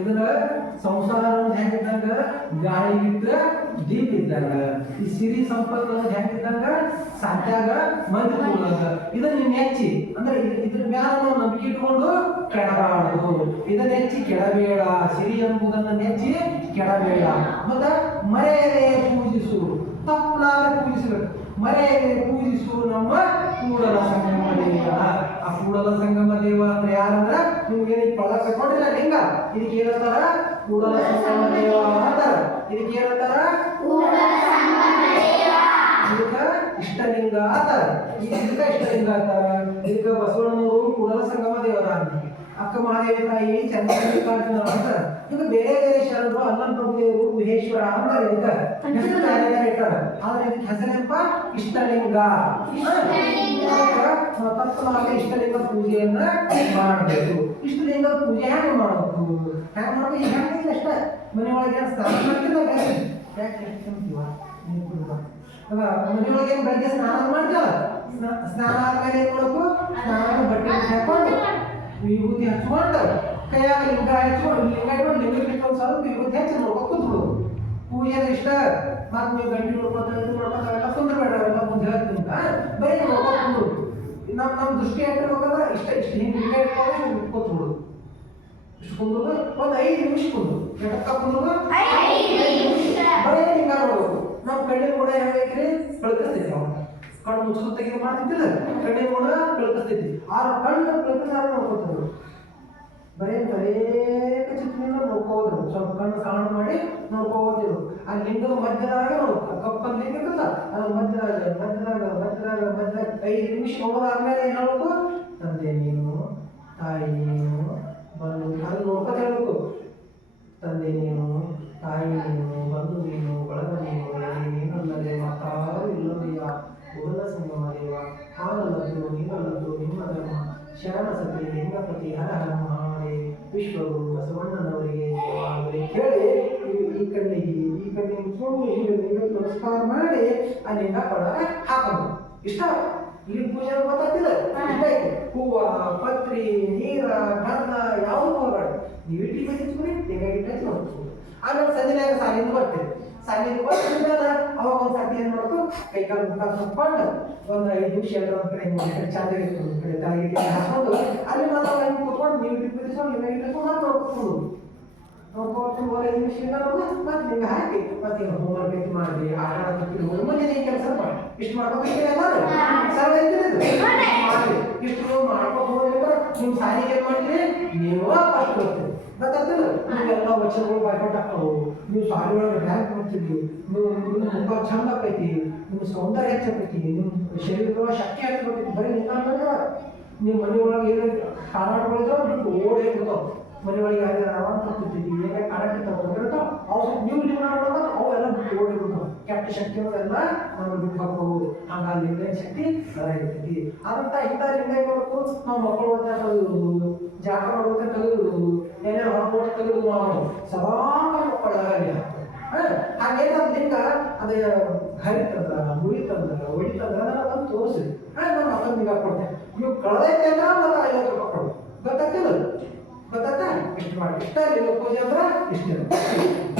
ಇದನ್ನ ಸಂಸಾರ ಹೆಂಗಿದ್ದಂಗ, ಗಾಳಿ ಇದ್ರ ದೀಪ ಇದ್ದಂಗ. ಈ ಸಿರಿ ಸಂಪತ್ತು ಅನ್ನೋದು ಹೆಂಗಿದ್ದಂಗ ಸಾಧ್ಯಾಗ ಮಂದಿ ಕೂಡಂಗ ಇದನ್ನ ನೀನ್ ಹೆಚ್ಚಿ, ಅಂದ್ರೆ ಇದ್- ಇದ್ರ ಮ್ಯಾಲ ನಾವು ನಂಬಿಕೆ ಇಟ್ಕೊಂಡು ಕೆಡಬಾರದು. ಇದನ್ನ ಹೆಚ್ಚಿ ಕೆಡಬೇಡ. ಸಿರಿ ಎಂಬುದನ್ನ ನೆಚ್ಚಿ ಕೆಡಬೇಡ. ಮತ್ತ ಮರೆಯದೇ ಪೂಜಿಸು. ತಪ್ಪಲಾಗ ಪೂಜಿಸಬೇಕು. ಮರೆಯದೆ ಪೂಜಿಸುವ ನಮ್ಮ ಕೂಡಲ ಸಂಗಮ ದೇವ. ಆ ಕೂಡಲ ಸಂಗಮ ದೇವ ಅಂದ್ರೆ ಯಾರಂದ್ರ? ನಿಮ್ಗೆ ಪಳ ಪಳಕ ಕೊಟ್ಟಿಲ್ಲ ಲಿಂಗ? ಇದಕ್ಕೆ ಏನಂತಾರ ಕೂಡಲ ಸಂಗಮ ದೇವ ಅಂತಾರ. ಇದಕ್ಕೆ ಏನಂತಾರ ಇಷ್ಟಲಿಂಗ ಅಂತಾರ. ಇದಕ್ಕ ಇಷ್ಟಲಿಂಗ ಅಂತಾರ. ಇದಕ್ಕ ಬಸವಣ್ಣನವರು ಕೂಡಲ ಸಂಗಮ ದೇವರ ಅಂತ ಅಕ್ಕ ಮಹಾದೇವಿ ತಾಯಿ ಚಂದ್ರಕಾರ್ಜುನ ಅಂತಾರ. ಇದು ಬೇರೆ ಬೇರೆ ಶರಣರು ಪ್ರಭು ದೇವರು ಗುಹೇಶ್ವರ ಅಂತಾರೆ ಇದಕ್ಕ. ಹೆಸರು ಬೇರೆ ಬೇರೆ ಇಟ್ಟಾರ ಆದ್ರೆ ಇದಕ್ಕೆ ಹೆಸರೇನಪ್ಪ ಇಷ್ಟಲಿಂಗ ತಪ್ಪಲಾಗ ಇಷ್ಟಲಿಂಗ ಪೂಜೆಯನ್ನ ಮಾಡಬೇಕು ಇಷ್ಟಲಿಂಗ ಪೂಜೆ ಹೆಂಗ್ ಮಾಡಬೇಕು ಹೆಂಗ್ ಮಾಡ್ಬೇಕು ಹೆಂಗಿಲ್ಲ ಅಷ್ಟ ಮನೆಯೊಳಗೆ ಸ್ನಾನ ಮಾಡ್ತಿಲ್ಲ ಯಾಕೆ ಅಂತೀವ ನೀರು ಕುಡಿದ ಅಲ್ಲ ಮನೆಯೊಳಗೆ ಏನ್ ಬೆಳಗ್ಗೆ ಸ್ನಾನ ಮಾಡ್ತೀವಲ್ಲ ಸ್ನಾ- ಸ್ನಾನ ಆದ್ಮೇಲೆ ಏನ್ ಮಾಡ್ಬೇಕು ಸ್ನಾನ ಬಟ್ಟೆ ಹಾಕೊಂಡು ವಿಭೂತಿ ಹಚ್ಕೊಂಡು ಕೈಯಾಗ ಲಿಂಗ ಹಚ್ಕೊಂಡು ಲಿಂಗ ಇಟ್ಕೊಂಡು ಲಿಂಗ ಇಟ್ಕೊಂಡು ಸ್ವಲ್ಪ ವಿಭೂತಿ ಹಚ್ಚಿ ನೋಡ್ಕೊಂಡು ಕುಂತ್ಬಿಡು ಪೂಜೆ ಇಷ್ಟ ಮತ್ತೆ ನೀವು ಗಂಟೆ ತೊಂದರೆ ಇದು ಮಾಡ್ಕೊತ ಎಲ್ಲ ಕುಂದ್ರಬೇಡ ಮುಂದೆ ಹೇಳ್ತೀನಿ ಬರೀ ಕುಂದ್ರು ನಮ್ಮ ನಮ್ಮ ದೃಷ್ಟಿ ಹಾಕಿರ್ಬೇಕಂದ್ರೆ ಇಷ್ಟ ಇಷ್ಟ. ಹಿಂಗೆ ಹಿಂಗೆ ಇಟ್ಕೊಂಡು ಕೂತ್ಬಿಡು ಇಷ್ಟು ಒಂದು ಐದು ನಿಮಿಷ ಕುಂದ್ರು. ಎಡಕ್ಕ ಕುಂದ್ರು ಬರೇ ಹಿಂಗೆ ನಮ್ಮ ಕಣ್ಣಿನ ಕೂಡ ಹೆಂಗೈತ್ರಿ ಬೆಳಕಸ್ತೈತಿ ಕಣ್ಣು ಮುಚ್ಚಲು ತೆಗೆದು ಮಾಡ್ತಿದ್ದಿಲ್ಲ ಕಣ್ಣಿನ ಕೂಡ ಬೆಳಕಸ್ತೈತಿ. ಆ ಕಣ್ಣು ಬೆಳಕಿಸಾರ ನೋಡ್ಕೊತಾರೆ. ಬರೇ ಬರೇ ಚಿತ್ರದಿಂದ ನೋಡ್ಕೋದ್ರು. ಸ್ವಲ್ಪ ಕಣ್ಣು ಕಾಣ್ ಮಾಡಿ ನೋಡ್ಕೋತಿರು ಆ ಲಿಂಗದ ಮಧ್ಯದಾಗ ಕಪ್ಪ ಕಪ್ಪಲ್ ಲಿಂಗ ಇರ್ತದ ಅದ್ರ ಮಧ್ಯದಾಗ ಮಧ್ಯದಾಗ ಮಧ್ಯದಾಗ ಮಧ್ಯ ಐದು ನಿಮಿಷ ಹೋಗೋದಾದ್ಮೇಲೆ ಏನ್ ತಂದೆ ನೀನು, ತಾಯಿ ನೀನು ಬಂದು ಅದು ನೋಡ್ಕೊತ ಹೇಳ್ಬೇಕು ತಂದೆ ನೀನು, ತಾಯಿ ನೀನು ಬಂದು ನೀನು, ಬಳಗ ನೀನು ನೀನು ನೀನಲ್ಲದೆ ಮತ್ತಾರು ಇಲ್ಲದೆಯ ಕೂಡಲ ಸಂಗಮ ದೇವ, ಹಾಲಲ್ಲದ್ದು ನೀನಲ್ಲದ್ದು ನಿಮ್ಮ ಧರ್ಮ. ಶರಣ ಸತಿ ಲಿಂಗಪತಿ ಹರ ಹರ ಮಹಾದೇವಿ, ವಿಶ್ವಗುರು ಬಸವಣ್ಣನವರಿಗೆ ಹೇಳಿ ಈ- ಈ ಕಣ್ಣಿಗೆ ಈ ಕಣ್ಣಿಗೆ ಇವತ್ತು ಹೀಗೆ ಹೀಗೆ ನಮಸ್ಕಾರ ಮಾಡಿ ಅಲ್ಲಿಂದ ಒಳಗೆ ಹಾಕೋದು ಇಷ್ಟ? ಇಲ್ಲಿ ಪೂಜೆ ಗೊತ್ತಾಗ್ತಿಲ್ಲ? ಹೂವ ಪತ್ರಿ ನೀರ ಗಂಧ ಯಾವುದು ಹೋಗಬೇಡ ನೀವು ಇಟ್ಟಿ ಬೆಳೆಸ್ಕೊಂಡು ತೆಗ ಇಟ್ಟು ನೋಡ್ಬೋದು ಆಮೇಲೆ ಸಂಜೆನಾಗ ಸಾಲಿಂದ ಬರ್ತೇವೆ ಸಾಲಿಂದ ಬಂದ್ಮೇಲೆ ಅವಾಗ ಒಂದು ಸರ್ತಿ ಏನು ಮಾಡ್ತು ಕೈ ಕಾಲು ಮುಖ ಸುಟ್ಕೊಂಡು ಒಂದು ಐದು ನಿಮಿಷ ಎಲ್ಲ ಒಂದು ಕಡೆ ಒಂದು ಕಡೆ ಚಾದ ಒಂದು ಕಡೆ ತಲೆಗೆ ಹಾಕೊಂಡು ಅಲ್ಲಿ ಅಲ್ಲಿ ಕೂತ್ಕೊಂಡು ನೀವು ಇಟ್ಟು ಬೆಳೆಸ್ಕೊಂಡು ನೀವು ಇಟ್ಟು ಮತ್ತೆ ನೋಡ್ಕೊಂಡು ನಿಮಿಷ ಮತ್ತೆ ನಿಮ್ಗೆ ಹಾಕಿ ಮತ್ತೆ ಈಗ ಹೋಮ್ವರ್ಕ್ ಇದು ಮಾಡಿ ಆಟ ಆಡೋದಕ್ಕೆ ಹೋಗಿ ಮುಂದೆ ಕೆಲಸ ಮಾಡಿ. ಇಷ್ಟು ಸರ್ವ ಇದು? ಮಾಡಿ ಇಷ್ಟು ಮಾಡ್ಕೊಂಡು ಹೋದ್ರೆ ನಿಮ್ಮ ಸಾರಿಗೆ ಏನು ಮಾಡ್ತೀರಿ ನೀವು ಫಸ್ಟ್ ಬರ್ತೀರಿ ಗೊತ್ತಾಗ್ತಿಲ್ಲ ನೀವೆಲ್ಲ ವಚನಗಳು ಹಾಕೋವು ನೀವು ಸಾರಿ ಒಳಗೆ ರ್ಯಾಂಕ್ ಮಾಡ್ತಿದ್ವಿ ನೀವು ನಿಮ್ಮ ಮುಖ ಚಂದ ಆಕೈತಿ. ನಿಮ್ಮ ಸೌಂದರ್ಯ ಹೆಚ್ಚಾಕೈತಿ. ನಿಮ್ಮ ಶರೀರದೊಳಗೆ ಶಕ್ತಿ ಹಾಕಿ ಬರೀ ನಿಂತ ನಿಮ್ಮ ಮನೆಯೊಳಗೆ ಏನು ಓಡೇ ಓಡಿ ಬಿಡ್ತಾವ ಮನೆಯೊಳಗೆ ಯಾರು ಆರಾಮ ಕೂತಿರ್ತೀವಿ ಏನೇ ಕರೆಕ್ಟ್ ಬಂದಿರ್ತಾವ ಅವು ನೀವು ಜೀವನ ಮಾಡೋದು ಅವೆಲ್ಲ ಬಿಟ್ಟು ಓಡಿ ಬಿಡ್ತಾವ ಕೆಟ್ಟ ಶಕ್ತಿಗಳೆಲ್ಲ ನಮ್ಮ ಬಿಟ್ಟು ಹಾಕೋದು ಹಂಗ ಲಿಂಗ ಶಕ್ತಿ ಬರ ಇರ್ತೈತಿ. ಅದಂತ ಇಂಥ ಲಿಂಗ ನಾವು ಮಕ್ಕಳು ಓದ್ತಾ ಕಲಿಯೋದು ಜಾಕ ಮಾಡೋಕೆ ಕಲಿಯೋದು ಏನೇ ಹೊರಗೆ ತೆಗೆದು ಮಾಡೋದು ಸದಾ ಮಕ್ಕಳಾಗಲಿ ಹಾಗೇನ ಲಿಂಗ, ಅದೇ ಹರಿತಂದ್ರ, ಮುಳಿತಂದ್ರ ಹೊಡಿತಂದ್ರ ಅದನ್ನ ತೋರಿಸಿ. ನಮ್ಮ ಮಕ್ಕಳ ಲಿಂಗ ಕೊಡ್ತೇನೆ ನೀವು ಕಳೆದೈತೆ ಅಂದ್ರೆ ಕೊಡು ಗೊತ್ತಾಗ್ತಿಲ್ಲ ಗೊತ್ತಾಗ್ತಾ ಇಷ್ಟು ಮಾಡಿ